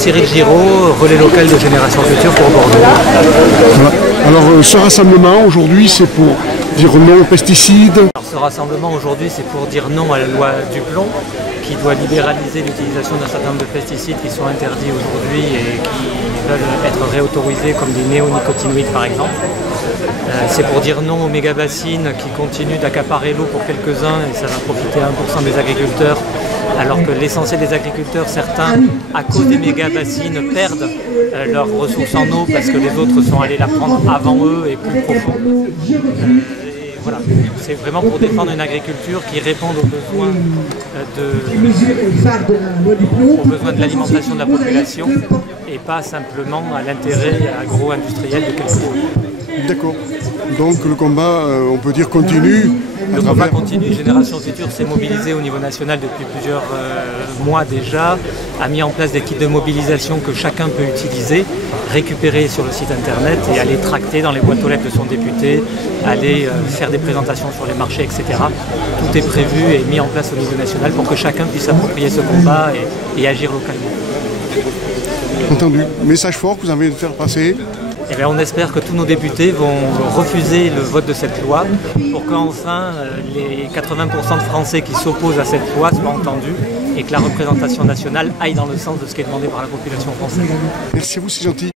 Cyril Giraud, relais local de Génération Future pour Bordeaux. Voilà. Alors ce rassemblement aujourd'hui c'est pour dire non aux pesticides. Alors, ce rassemblement aujourd'hui c'est pour dire non à la loi du plomb qui doit libéraliser l'utilisation d'un certain nombre de pesticides qui sont interdits aujourd'hui et qui veulent être réautorisés comme des néonicotinoïdes par exemple. C'est pour dire non aux méga-bassines qui continuent d'accaparer l'eau pour quelques-uns et ça va profiter à 1% des agriculteurs alors que l'essentiel des agriculteurs, certains, à cause des méga-bassines, perdent leurs ressources en eau parce que les autres sont allés la prendre avant eux et plus profond. Voilà. C'est vraiment pour défendre une agriculture qui réponde aux besoins de l'alimentation de la population et pas simplement à l'intérêt agro-industriel de quelques-uns. D'accord. Donc le combat, on peut dire, continue. Le combat continue. Génération Future s'est mobilisée au niveau national depuis plusieurs mois déjà, a mis en place des kits de mobilisation que chacun peut utiliser, récupérer sur le site internet et aller tracter dans les boîtes aux lettres de son député, aller faire des présentations sur les marchés, etc. Tout est prévu et mis en place au niveau national pour que chacun puisse s'approprier ce combat et agir localement. Entendu. Message fort que vous avez de faire passer. Eh bien, on espère que tous nos députés vont refuser le vote de cette loi pour qu'enfin les 80% de Français qui s'opposent à cette loi soient entendus et que la représentation nationale aille dans le sens de ce qui est demandé par la population française. Merci à vous, c'est gentil.